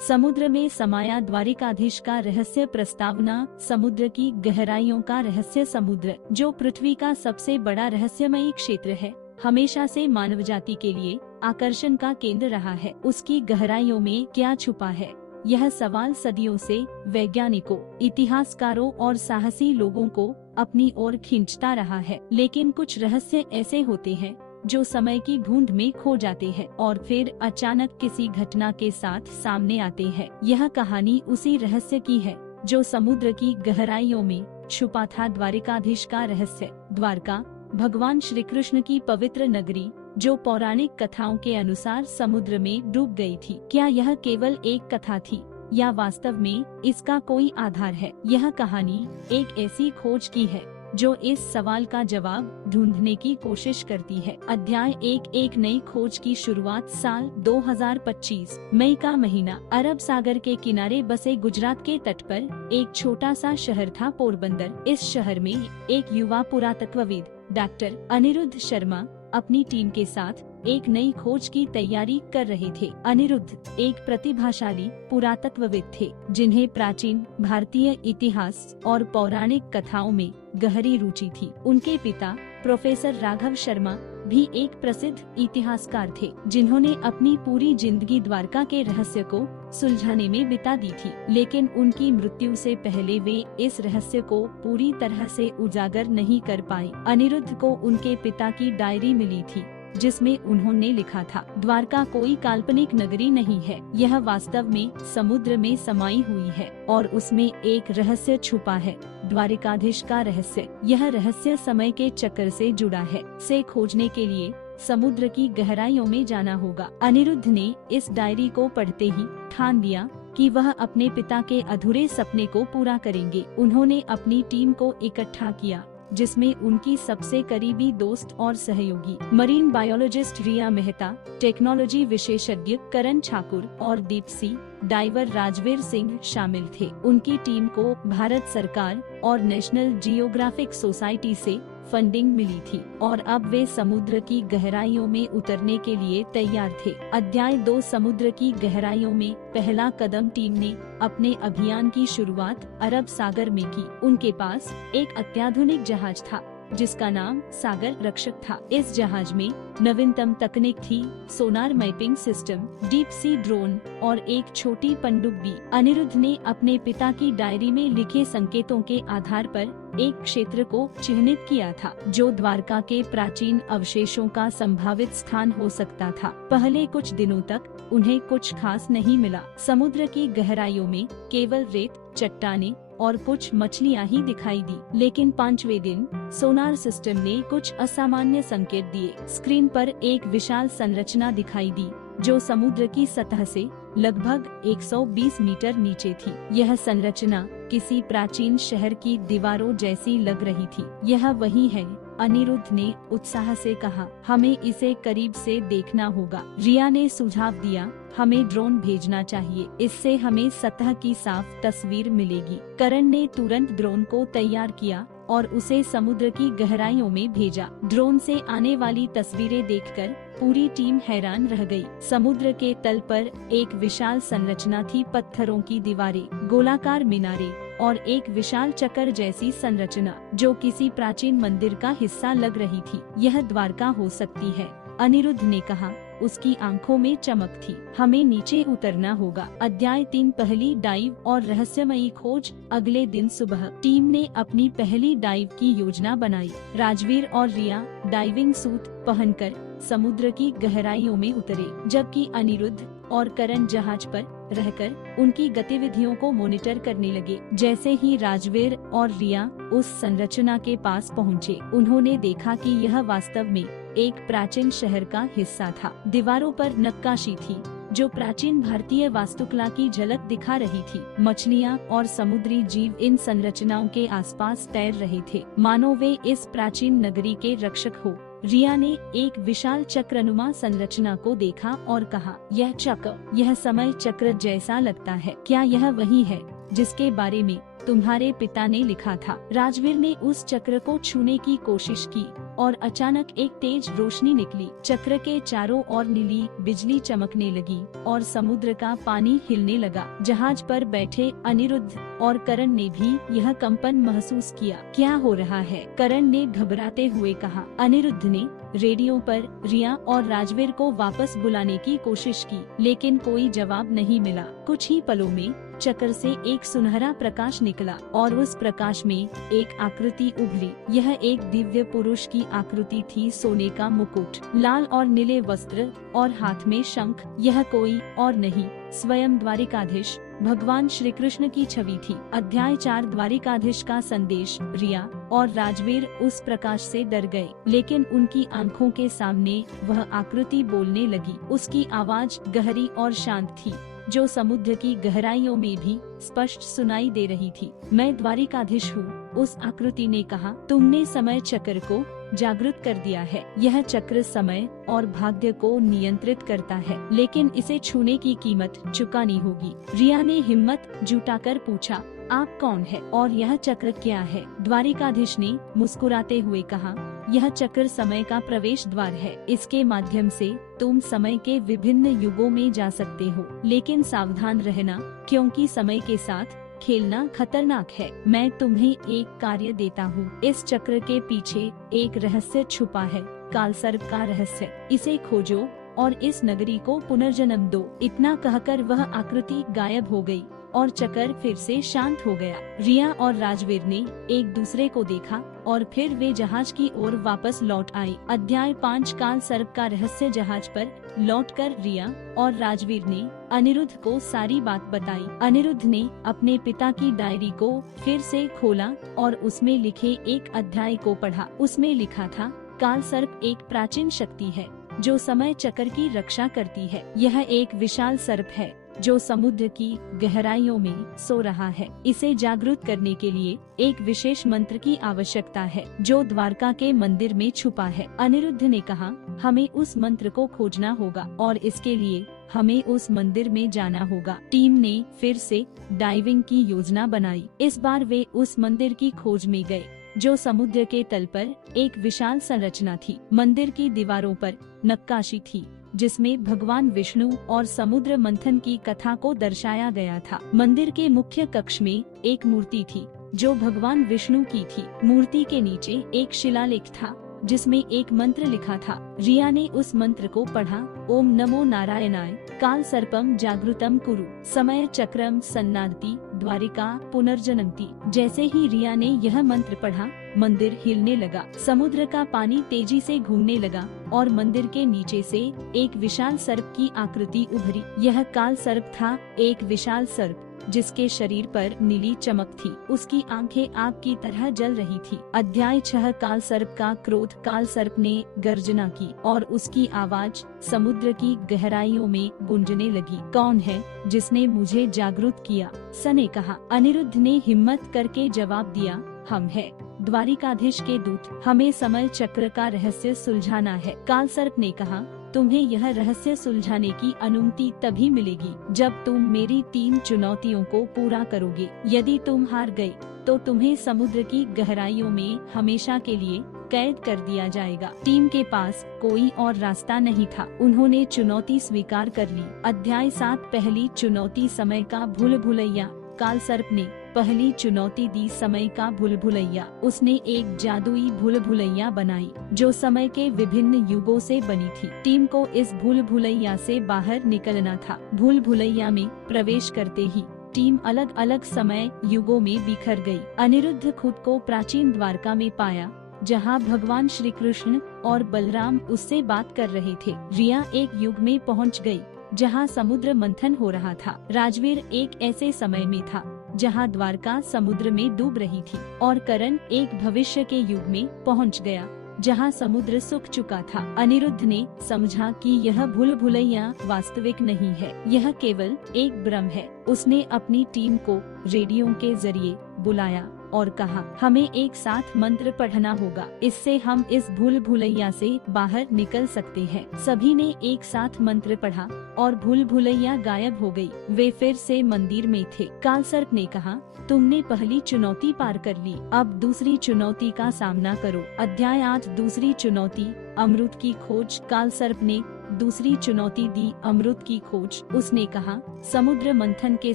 समुद्र में समाया द्वारिकाधीश का रहस्य प्रस्तावना। समुद्र की गहराइयों का रहस्य। समुद्र, जो पृथ्वी का सबसे बड़ा रहस्यमयी क्षेत्र है, हमेशा से मानव जाति के लिए आकर्षण का केंद्र रहा है। उसकी गहराइयों में क्या छुपा है, यह सवाल सदियों से वैज्ञानिकों, इतिहासकारों और साहसी लोगों को अपनी ओर खींचता रहा है। लेकिन कुछ रहस्य ऐसे होते हैं जो समय की धुंध में खो जाते हैं और फिर अचानक किसी घटना के साथ सामने आते हैं। यह कहानी उसी रहस्य की है जो समुद्र की गहराइयों में छुपा था। द्वारिकाधीश का रहस्य। द्वारका, भगवान श्री कृष्ण की पवित्र नगरी, जो पौराणिक कथाओं के अनुसार समुद्र में डूब गई थी। क्या यह केवल एक कथा थी या वास्तव में इसका कोई आधार है? यह कहानी एक ऐसी खोज की है जो इस सवाल का जवाब ढूंढने की कोशिश करती है। अध्याय 1, एक नई खोज की शुरुआत। साल 2025, मई का महीना। अरब सागर के किनारे बसे गुजरात के तट पर एक छोटा सा शहर था, पोरबंदर। इस शहर में एक युवा पुरातत्वविद डॉक्टर अनिरुद्ध शर्मा अपनी टीम के साथ एक नई खोज की तैयारी कर रहे थे। अनिरुद्ध एक प्रतिभाशाली पुरातत्वविद थे जिन्हें प्राचीन भारतीय इतिहास और पौराणिक कथाओं में गहरी रुचि थी। उनके पिता प्रोफेसर राघव शर्मा भी एक प्रसिद्ध इतिहासकार थे जिन्होंने अपनी पूरी जिंदगी द्वारका के रहस्य को सुलझाने में बिता दी थी। लेकिन उनकी मृत्यु से पहले वे इस रहस्य को पूरी तरह से उजागर नहीं कर पाए। अनिरुद्ध को उनके पिता की डायरी मिली थी जिसमें उन्होंने लिखा था, द्वारका कोई काल्पनिक नगरी नहीं है, यह वास्तव में समुद्र में समाई हुई है और उसमें एक रहस्य छुपा है, द्वारिकाधीश का रहस्य। यह रहस्य समय के चक्र से जुड़ा है। से खोजने के लिए समुद्र की गहराइयों में जाना होगा। अनिरुद्ध ने इस डायरी को पढ़ते ही ठान लिया कि वह अपने पिता के अधूरे सपने को पूरा करेंगे। उन्होंने अपनी टीम को इकट्ठा किया जिसमें उनकी सबसे करीबी दोस्त और सहयोगी marine biologist Riya Mehta, technology विशेषज्ञ करण ठाकुर और deep sea diver Rajveer Singh शामिल थे। उनकी टीम को भारत सरकार और नेशनल जियोग्राफिक सोसाइटी से फंडिंग मिली थी और अब वे समुद्र की गहराइयों में उतरने के लिए तैयार थे। अध्याय 2, समुद्र की गहराइयों में पहला कदम। टीम ने अपने अभियान की शुरुआत अरब सागर में की। उनके पास एक अत्याधुनिक जहाज था जिसका नाम सागर रक्षक था। इस जहाज में नवीनतम तकनीक थी, sonar mapping system, deep sea drone और एक छोटी पनडुब्बी। अनिरुद्ध ने अपने पिता की डायरी में लिखे संकेतों के आधार पर एक क्षेत्र को चिन्हित किया था जो द्वारका के प्राचीन अवशेषों का संभावित स्थान हो सकता था। पहले कुछ दिनों तक उन्हें कुछ खास नहीं मिला। समुद्र की गहराइयों में केवल रेत, चट्टानें और कुछ मछलियां ही दिखाई दी। लेकिन 5वें दिन सोनार सिस्टम ने कुछ असामान्य संकेत दिए। स्क्रीन पर एक विशाल संरचना दिखाई दी जो समुद्र की सतह से लगभग 120 मीटर नीचे थी। यह संरचना किसी प्राचीन शहर की दीवारों जैसी लग रही थी। यह वही है, अनिरुद्ध ने उत्साह से कहा। हमें इसे करीब से देखना होगा। रिया ने सुझाव दिया, हमें ड्रोन भेजना चाहिए, इससे हमें सतह की साफ तस्वीर मिलेगी। करण ने तुरंत ड्रोन को तैयार किया और उसे समुद्र की गहराइयों में भेजा। ड्रोन से आने वाली तस्वीरें देखकर पूरी टीम हैरान रह गई। समुद्र के तल पर एक विशाल संरचना थी, पत्थरों की दीवारें, गोलाकार मीनारे और एक विशाल चक्र जैसी संरचना जो किसी प्राचीन मंदिर का हिस्सा लग रही थी। यह द्वारका हो सकती है, अनिरुद्ध ने कहा। उसकी आंखों में चमक थी। हमें नीचे उतरना होगा। अध्याय 3, पहली डाइव और रहस्यमयी खोज। अगले दिन सुबह टीम ने अपनी पहली डाइव की योजना बनाई। राजवीर और रिया डाइविंग सूट पहनकर समुद्र की गहराइयों में उतरे, जबकि अनिरुद्ध और करण जहाज पर रहकर उनकी गतिविधियों को मॉनिटर करने लगे। जैसे ही राजवीर और रिया उस संरचना के पास पहुँचे, उन्होंने देखा कि यह वास्तव में एक प्राचीन शहर का हिस्सा था। दीवारों पर नक्काशी थी जो प्राचीन भारतीय वास्तुकला की झलक दिखा रही थी। मछलियाँ और समुद्री जीव इन संरचनाओं के आसपास तैर रहे थे, मानो वे इस प्राचीन नगरी के रक्षक हो। रिया ने एक विशाल चक्रनुमा संरचना को देखा और कहा, यह चक्र, यह समय चक्र जैसा लगता है। क्या यह वही है जिसके बारे में तुम्हारे पिता ने लिखा था? राजवीर ने उस चक्र को छूने की कोशिश की और अचानक एक तेज रोशनी निकली। चक्र के चारों ओर नीली बिजली चमकने लगी और समुद्र का पानी हिलने लगा। जहाज पर बैठे अनिरुद्ध और करण ने भी यह कंपन महसूस किया। क्या हो रहा है? करण ने घबराते हुए कहा। अनिरुद्ध ने रेडियो पर रिया और राजवीर को वापस बुलाने की कोशिश की, लेकिन कोई जवाब नहीं मिला। कुछ ही पलों में चक्र से एक सुनहरा प्रकाश निकला और उस प्रकाश में एक आकृति उभरी। यह एक दिव्य पुरुष की आकृति थी। सोने का मुकुट, लाल और नीले वस्त्र और हाथ में शंख। यह कोई और नहीं, स्वयं द्वारिकाधीश भगवान श्री कृष्ण की छवि थी। अध्याय 4 द्वारिकाधीश का संदेश। रिया और राजवीर उस प्रकाश से डर गए, लेकिन उनकी आंखों के सामने वह आकृति बोलने लगी। उसकी आवाज गहरी और शांत थी, जो समुद्र की गहराइयों में भी स्पष्ट सुनाई दे रही थी। मैं द्वारिकाधीश हूँ, उस आकृति ने कहा। तुमने समय चक्र को जागृत कर दिया है। यह चक्र समय और भाग्य को नियंत्रित करता है, लेकिन इसे छूने की कीमत चुकानी होगी। रिया ने हिम्मत जुटाकर पूछा, आप कौन है और यह चक्र क्या है? द्वारिकाधीश ने मुस्कुराते हुए कहा, यह चक्र समय का प्रवेश द्वार है। इसके माध्यम से तुम समय के विभिन्न युगों में जा सकते हो, लेकिन सावधान रहना, क्योंकि समय के साथ खेलना खतरनाक है। मैं तुम्हें एक कार्य देता हूँ। इस चक्र के पीछे एक रहस्य छुपा है, कालसर्प का रहस्य। इसे खोजो और इस नगरी को पुनर्जन्म दो। इतना कहकर वह आकृति गायब हो गई और चक्र फिर से शांत हो गया। रिया और राजवीर ने एक दूसरे को देखा और फिर वे जहाज की ओर वापस लौट आए। अध्याय 5 कालसर्प का रहस्य। जहाज पर लौटकर रिया और राजवीर ने अनिरुद्ध को सारी बात बताई। अनिरुद्ध ने अपने पिता की डायरी को फिर से खोला और उसमें लिखे एक अध्याय को पढ़ा। उसमें लिखा था, कालसर्प एक प्राचीन शक्ति है जो समय चक्र की रक्षा करती है। यह एक विशाल सर्प है जो समुद्र की गहराइयों में सो रहा है। इसे जागृत करने के लिए एक विशेष मंत्र की आवश्यकता है जो द्वारका के मंदिर में छुपा है। अनिरुद्ध ने कहा, हमें उस मंत्र को खोजना होगा और इसके लिए हमें उस मंदिर में जाना होगा। टीम ने फिर से डाइविंग की योजना बनाई। इस बार वे उस मंदिर की खोज में गए जो समुद्र के तल पर एक विशाल संरचना थी। मंदिर की दीवारों पर नक्काशी थी जिसमें भगवान विष्णु और समुद्र मंथन की कथा को दर्शाया गया था। मंदिर के मुख्य कक्ष में एक मूर्ति थी जो भगवान विष्णु की थी। मूर्ति के नीचे एक शिलालेख था जिसमें एक मंत्र लिखा था। रिया ने उस मंत्र को पढ़ा, ओम नमो नारायणाय काल सर्पम जागृतम कुरु समय चक्रम सन्नादति द्वारिका पुनर्जनंती। जैसे ही रिया ने यह मंत्र पढ़ा, मंदिर हिलने लगा। समुद्र का पानी तेजी से घूमने लगा और मंदिर के नीचे से एक विशाल सर्प की आकृति उभरी। यह काल सर्प था, एक विशाल सर्प जिसके शरीर पर नीली चमक थी। उसकी आंखें आग की तरह जल रही थी। अध्याय 6 काल सर्प का क्रोध। काल सर्प ने गर्जना की और उसकी आवाज समुद्र की गहराइयों में गूंजने लगी। कौन है जिसने मुझे जागरूक किया? सने कहा। अनिरुद्ध ने हिम्मत करके जवाब दिया, हम है द्वारिकाधीश के दूत। हमें समय चक्र का रहस्य सुलझाना है। काल सर्प ने कहा, तुम्हें यह रहस्य सुलझाने की अनुमति तभी मिलेगी जब तुम मेरी 3 चुनौतियों को पूरा करोगे। यदि तुम हार गए तो तुम्हें समुद्र की गहराइयों में हमेशा के लिए कैद कर दिया जाएगा। टीम के पास कोई और रास्ता नहीं था। उन्होंने चुनौती स्वीकार कर ली। अध्याय 7 पहली चुनौती समय का भूल भुलैया। काल सर्प ने पहली चुनौती दी, समय का भूल भुलैया। उसने एक जादुई भूल भुलैया बनाई जो समय के विभिन्न युगों से बनी थी। टीम को इस भूल भुलैया से बाहर निकलना था। भूल भुलैया में प्रवेश करते ही टीम अलग अलग समय युगों में बिखर गई। अनिरुद्ध खुद को प्राचीन द्वारका में पाया जहां भगवान श्री कृष्ण और बलराम उससे बात कर रहे थे। रिया एक युग में पहुंच गई जहां समुद्र मंथन हो रहा था। राजवीर एक ऐसे समय में था जहां द्वारका समुद्र में डूब रही थी और करण एक भविष्य के युग में पहुंच गया जहां समुद्र सूख चुका था। अनिरुद्ध ने समझा कि यह भूल भुलैया वास्तविक नहीं है, यह केवल एक भ्रम है। उसने अपनी टीम को रेडियो के जरिए बुलाया और कहा, हमें एक साथ मंत्र पढ़ना होगा, इससे हम इस भूल भुलैया से बाहर निकल सकते हैं। सभी ने एक साथ मंत्र पढ़ा और भूल भुलैया गायब हो गई। वे फिर से मंदिर में थे। कालसर्प ने कहा, तुमने पहली चुनौती पार कर ली, अब दूसरी चुनौती का सामना करो। अध्याय 8 दूसरी चुनौती, अमृत की खोज। कालसर्प ने दूसरी चुनौती दी, अमृत की खोज। उसने कहा, समुद्र मंथन के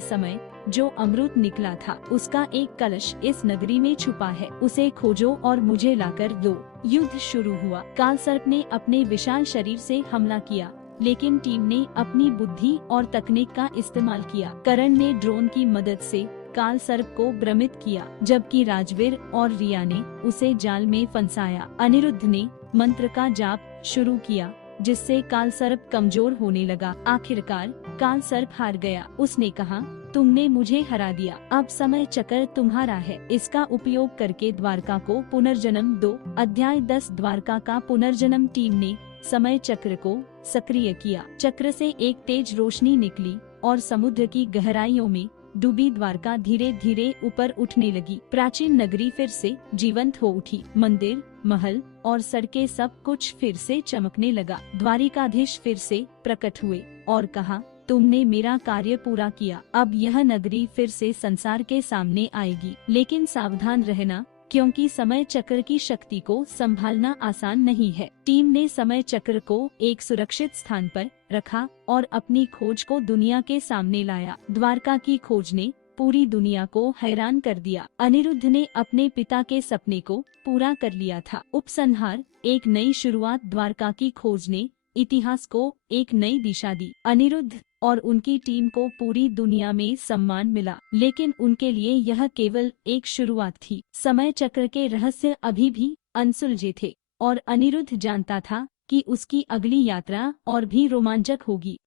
समय जो अमृत निकला था उसका एक कलश इस नगरी में छुपा है, उसे खोजो और मुझे लाकर दो। युद्ध शुरू हुआ। कालसर्प ने अपने विशाल शरीर से हमला किया, लेकिन टीम ने अपनी बुद्धि और तकनीक का इस्तेमाल किया। करण ने ड्रोन की मदद से कालसर्प को भ्रमित किया, जबकि राजवीर और रिया ने उसे जाल में फंसाया। अनिरुद्ध ने मंत्र का जाप शुरू किया, जिससे कालसर्प कमजोर होने लगा। आखिरकार कालसर्प हार गया। उसने कहा, तुमने मुझे हरा दिया, अब समय चक्र तुम्हारा है, इसका उपयोग करके द्वारका को पुनर्जन्म दो। अध्याय 10 द्वारका का पुनर्जन्म। टीम ने समय चक्र को सक्रिय किया। चक्र से एक तेज रोशनी निकली और समुद्र की गहराइयों में डूबी द्वारका धीरे धीरे ऊपर उठने लगी। प्राचीन नगरी फिर से जीवंत हो उठी। मंदिर, महल और सड़कें, सब कुछ फिर से चमकने लगा। द्वारिकाधीश फिर से प्रकट हुए और कहा, तुमने मेरा कार्य पूरा किया, अब यह नगरी फिर से संसार के सामने आएगी। लेकिन सावधान रहना, क्योंकि समय चक्र की शक्ति को संभालना आसान नहीं है। टीम ने समय चक्र को एक सुरक्षित स्थान पर रखा और अपनी खोज को दुनिया के सामने लाया। द्वारका की खोज ने पूरी दुनिया को हैरान कर दिया। अनिरुद्ध ने अपने पिता के सपने को पूरा कर लिया था। उपसंहार, एक नई शुरुआत। द्वारका की खोज ने इतिहास को एक नई दिशा दी। अनिरुद्ध और उनकी टीम को पूरी दुनिया में सम्मान मिला, लेकिन उनके लिए यह केवल एक शुरुआत थी। समय चक्र के रहस्य अभी भी अनसुलझे थे और अनिरुद्ध जानता था कि उसकी अगली यात्रा और भी रोमांचक होगी।